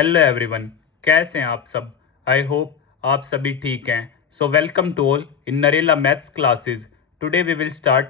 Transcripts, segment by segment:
Hello everyone, कैसे हैं आप सब। आई होप आप सभी ठीक हैं। So welcome to all in Narela maths classes. Today we will start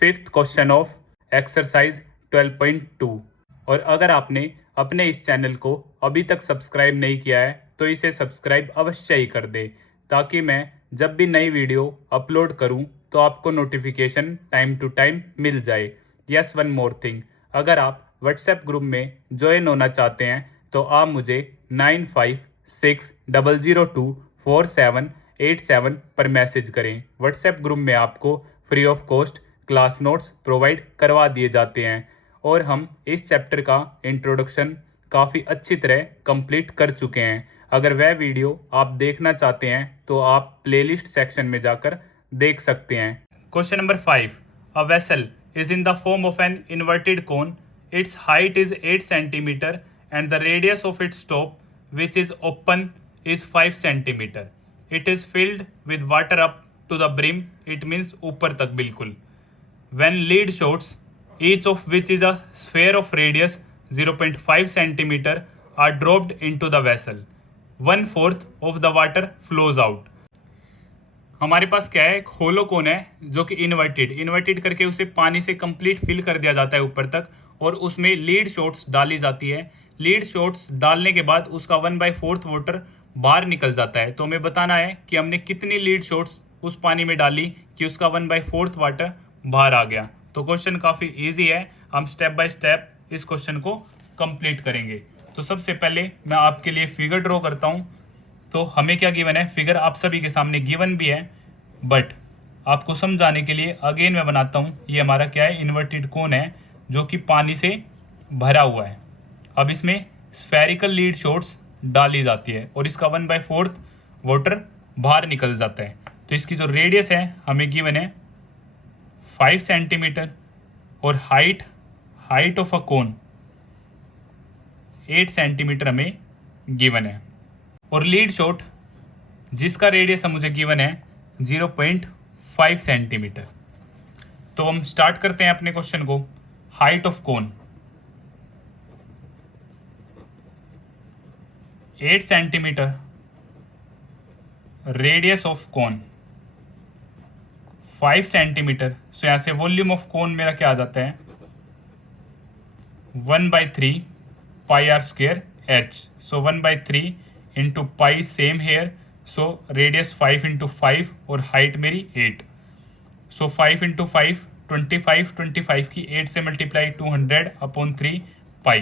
fifth question of exercise 12.2। और अगर आपने अपने इस चैनल को अभी तक सब्सक्राइब नहीं किया है तो इसे सब्सक्राइब अवश्य ही कर दे, ताकि मैं जब भी नई वीडियो अपलोड करूं तो आपको नोटिफिकेशन टाइम टू टाइम मिल जाए। यस, वन मोर थिंग, अगर आप व्हाट्सएप ग्रुप में ज्वाइन होना चाहते हैं तो आप मुझे 9560024787 पर मैसेज करें। व्हाट्सएप ग्रुप में आपको free of cost class notes provide करवा दिए जाते हैं और हम इस चैप्टर का इंट्रोडक्शन काफ़ी अच्छी तरह कंप्लीट कर चुके हैं। अगर वह वीडियो आप देखना चाहते हैं तो आप प्लेलिस्ट सेक्शन में जाकर देख सकते हैं। Question number 5। A vessel is in the form of an inverted cone. Its height is 8 centimeter and the radius of its top, which is open, is 5 centimeter. It is filled with water up to the brim. It means ऊपर तक बिल्कुल. When lead shots, each of which is a sphere of radius 0.5 centimeter, are dropped into the vessel. 1/4 of the water flows out. हमारे पास क्या है, एक होलो कोन है जो कि इन्वर्टेड करके उसे पानी से कंप्लीट फिल कर दिया जाता है ऊपर तक, और उसमें लीड शॉट्स डाली जाती है। लीड शॉट्स डालने के बाद उसका 1/4 वाटर बाहर निकल जाता है। तो हमें बताना है कि हमने कितनी लीड शॉट्स उस पानी में डाली कि उसका 1/4 वाटर बाहर आ गया। तो क्वेश्चन काफ़ी ईजी है, हम स्टेप बाय स्टेप इस क्वेश्चन को कंप्लीट करेंगे। तो सबसे पहले मैं आपके लिए फिगर ड्रॉ करता हूँ। तो हमें क्या गिवन है, फिगर आप सभी के सामने गिवन भी है, बट आपको समझाने के लिए अगेन मैं बनाता हूँ। ये हमारा क्या है, इन्वर्टेड कोन है जो कि पानी से भरा हुआ है। अब इसमें स्फेरिकल लीड शॉट्स डाली जाती है और इसका 1/4 वाटर बाहर निकल जाता है। तो इसकी जो रेडियस है हमें गिवन है 5 सेंटीमीटर और height of a cone 8 centimetre हमें गिवन है। और लीड शॉट जिसका रेडियस मुझे गिवन है 0.5 सेंटीमीटर। तो हम स्टार्ट करते हैं अपने क्वेश्चन को। Height of cone 8 centimetre, radius of cone 5 centimetre. So यहां से वॉल्यूम ऑफ कोन मेरा क्या आ जाता है, 1/3 pi r square h. So 1/3 into pi same here. So radius 5 into 5 और हाइट मेरी 8। सो 5 इंटू 5 25 की 8 से मल्टीप्लाई 200/3 पाई।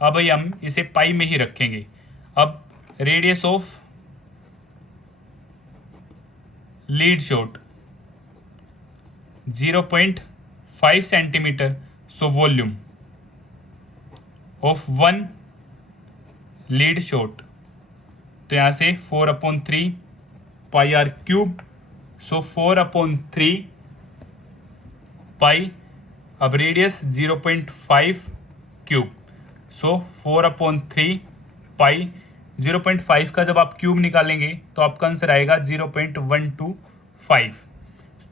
अब हम इसे पाई में ही रखेंगे। अब radius of lead shot 0.5 centimetre. So volume of 1 lead shot, तो यहाँ से 4/3 पाई आर क्यूब। सो 4/3 पाई, अब रेडियस 0.5 क्यूब। सो 4/3 पाई 0.5 का जब आप क्यूब निकालेंगे तो आपका आंसर आएगा 0.125,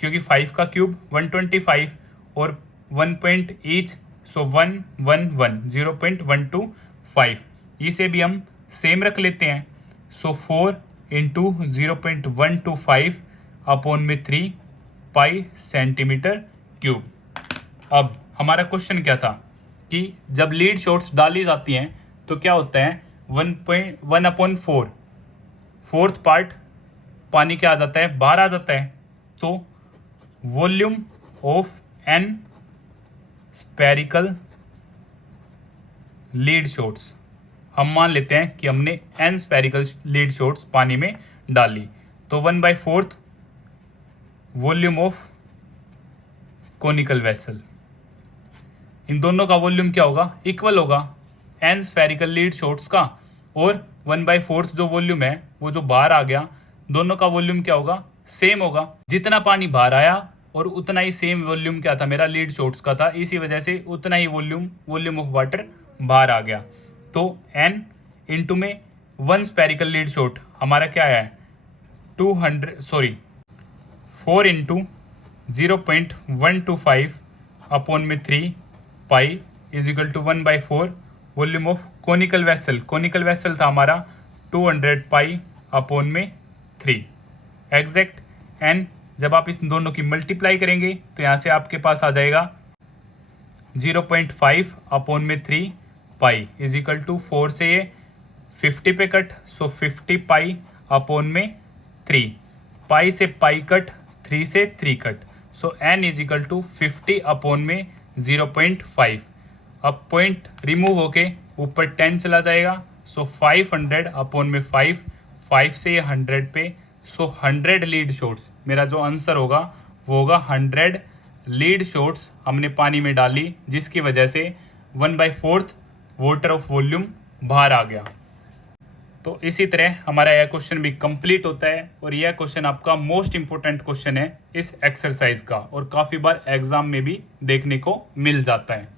क्योंकि 5 का क्यूब 125 और 1 पॉइंट ईच। सो 111 0.125। इसे भी हम सेम रख लेते हैं। सो 4 इंटू 0.125/3 पाई सेंटीमीटर क्यूब। अब हमारा क्वेश्चन क्या था कि जब लीड शॉट्स डाली जाती हैं तो क्या होता है, 1/4 फोर्थ पार्ट पानी क्या आ जाता है, बाहर आ जाता है। तो volume of an spherical lead shots, हम मान लेते हैं कि हमने एन स्पेरिकल लीड शॉट्स पानी में डाली, तो 1/4 वॉल्यूम ऑफ कोनिकल वेसल। इन दोनों का वॉल्यूम क्या होगा, इक्वल होगा, एन स्पेरिकल लीड शॉट्स का और 1/4 जो वॉल्यूम है वो जो बाहर आ गया, दोनों का वॉल्यूम क्या होगा, सेम होगा। जितना पानी बाहर आया और उतना ही सेम वॉल्यूम क्या था, मेरा लीड शॉट्स का था, इसी वजह से उतना ही वॉल्यूम ऑफ वाटर बाहर आ गया। तो एन इंटू में 1 स्पेरिकल लीड शॉट हमारा क्या है, 4 into 0.125/3 pi is equal to 1/4 volume of conical vessel था हमारा 200 पाई अपॉन में 3 एग्जैक्ट। एंड जब आप इस दोनों की मल्टीप्लाई करेंगे तो यहाँ से आपके पास आ जाएगा 0.5 अपॉन में 3 पाई इज इक्वल टू 4 से ये 50 पे कट, सो 50 पाई अपॉन में 3, पाई से पाई कट, 3 से 3 cut, so n is equal to 50 upon में 0.5। अब पॉइंट रिमूव होके ऊपर 10 चला जाएगा, सो 500 अपॉन में 5, 5 से 100 पे, सो 100 लीड शॉट्स मेरा जो आंसर होगा वो होगा 100 लीड शॉट्स हमने पानी में डाली, जिसकी वजह से 1/4 वाटर ऑफ वॉल्यूम बाहर आ गया। तो इसी तरह हमारा यह क्वेश्चन भी कंप्लीट होता है और यह क्वेश्चन आपका मोस्ट इंपॉर्टेंट क्वेश्चन है इस एक्सरसाइज का और काफ़ी बार एग्जाम में भी देखने को मिल जाता है।